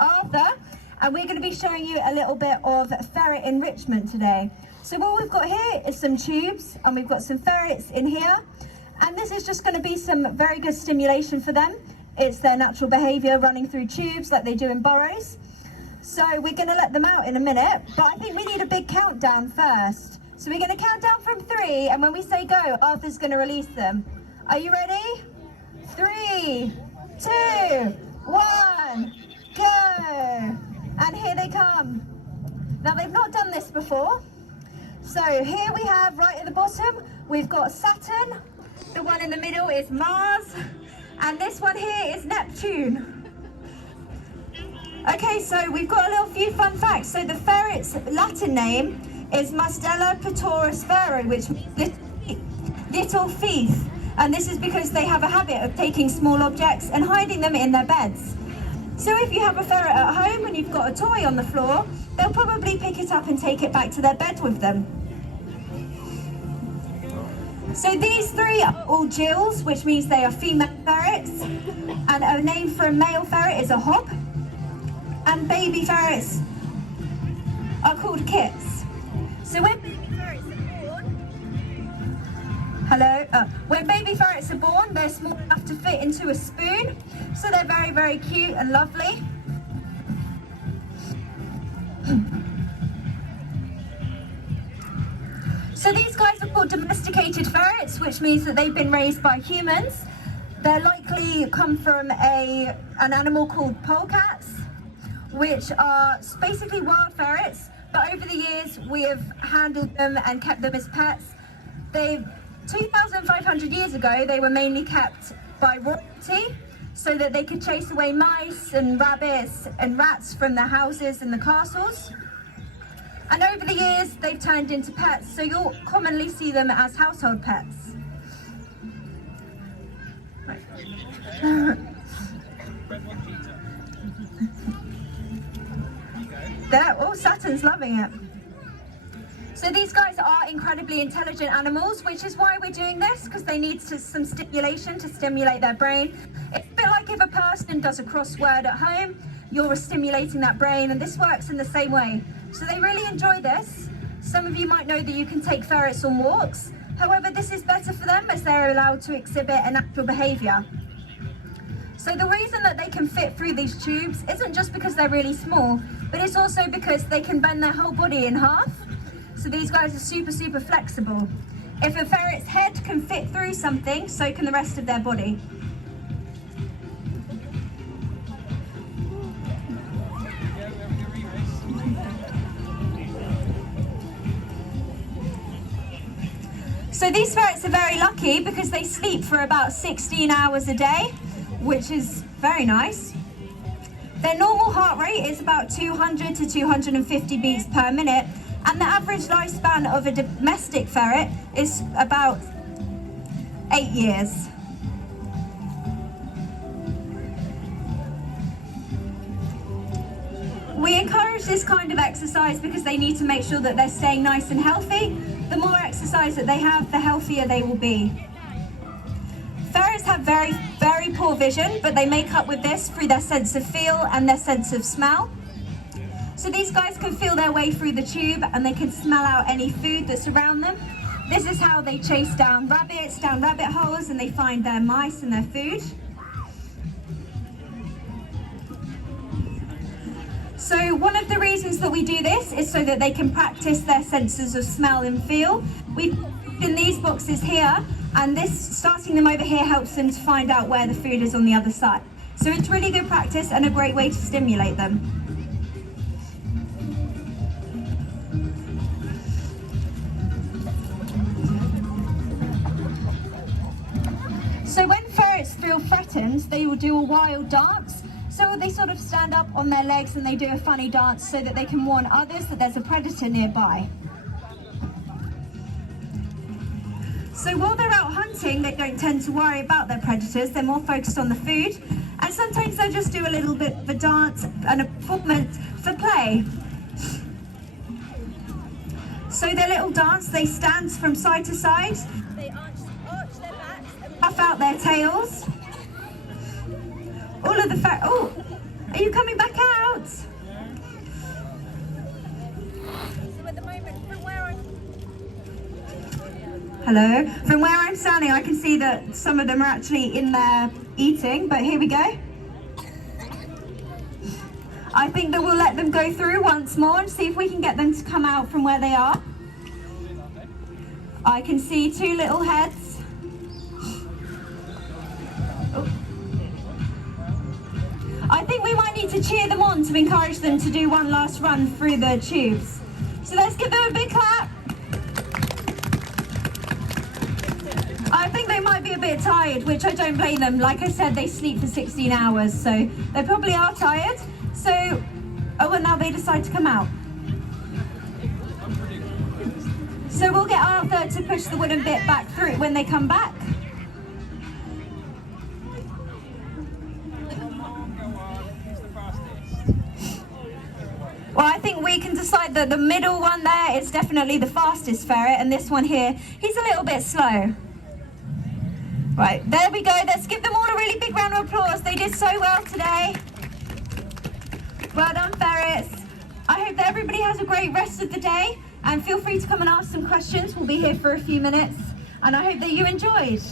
Arthur, and we're going to be showing you a little bit of ferret enrichment today. So what we've got here is some tubes, and we've got some ferrets in here, and this is just going to be some very good stimulation for them. It's their natural behaviour running through tubes like they do in burrows. So we're going to let them out in a minute, but I think we need a big countdown first. So we're going to count down from 3, and when we say go, Arthur's going to release them. Are you ready? 3, 2, 1, go! And here they come. Now they've not done this before. So here we have, right at the bottom, we've got Saturn. The one in the middle is Mars. And this one here is Neptune. Okay, so we've got a little few fun facts. So the ferret's Latin name is Mustela petoris ferro, which means little thief. And this is because they have a habit of taking small objects and hiding them in their beds. So if you have a ferret at home and you've got a toy on the floor, they'll probably pick it up and take it back to their bed with them. So these 3 are all Jills, which means they are female ferrets. And a name for a male ferret is a hob. And baby ferrets are called kits. So when baby ferrets are born, when baby ferrets are born, they're small enough to fit into a spoon. So they're very, very cute and lovely. So these guys are called domesticated ferrets, which means that they've been raised by humans. They're likely come from an animal called polecats, which are basically wild ferrets, but over the years we have handled them and kept them as pets. 2,500 years ago, they were mainly kept by royalty so that they could chase away mice and rabbits and rats from their houses and the castles. And over the years, they've turned into pets, so you'll commonly see them as household pets. There, oh, Saturn's loving it. So these guys are incredibly intelligent animals, which is why we're doing this, because they need some stimulation to stimulate their brain. It's a bit like if a person does a crossword at home, you're stimulating that brain, and this works in the same way. So they really enjoy this. Some of you might know that you can take ferrets on walks. However, this is better for them as they're allowed to exhibit a natural behaviour. So the reason that they can fit through these tubes isn't just because they're really small, but it's also because they can bend their whole body in half. So these guys are super, super flexible. If a ferret's head can fit through something, so can the rest of their body. So these ferrets are very lucky because they sleep for about 16 hours a day, which is very nice. Their normal heart rate is about 200 to 250 beats per minute, and the average lifespan of a domestic ferret is about 8 years. We encourage this kind of exercise because they need to make sure that they're staying nice and healthy. The more exercise that they have, the healthier they will be. Ferrets have very, very poor vision, but they make up with this through their sense of feel and their sense of smell. So these guys can feel their way through the tube and they can smell out any food that's around them. This is how they chase down rabbits, down rabbit holes, and they find their mice and their food. So one of the reasons that we do this is so that they can practice their senses of smell and feel. We've put in these boxes here, and this, starting them over here, helps them to find out where the food is on the other side. So it's really good practice and a great way to stimulate them. So when ferrets feel threatened, they will do a wild dance. So they sort of stand up on their legs and they do a funny dance so that they can warn others that there's a predator nearby. So while they're out hunting, they don't tend to worry about their predators, they're more focused on the food. And sometimes they'll just do a little bit of a dance and a performance for play. So their little dance, they stand from side to side, they arch their backs and puff out their tails. All of the Are you coming back out? So at the moment, from where I'm standing, I can see that some of them are actually in there eating, but here we go. I think that we'll let them go through once more and see if we can get them to come out from where they are. I can see 2 little heads. Oh. I think we might need to cheer them on to encourage them to do one last run through the tubes. So let's give them a big clap. I think they might be a bit tired, which I don't blame them. Like I said, they sleep for 16 hours, so they probably are tired. So, oh, well, now they decide to come out. So we'll get Arthur to push the wooden bit back through it when they come back. Well, I think we can decide that the middle one there is definitely the fastest ferret, and this one here, he's a little bit slow. Right, there we go. Let's give them all a really big round of applause. They did so well today. Well done, ferrets. I hope that everybody has a great rest of the day, and feel free to come and ask some questions. We'll be here for a few minutes, and I hope that you enjoyed.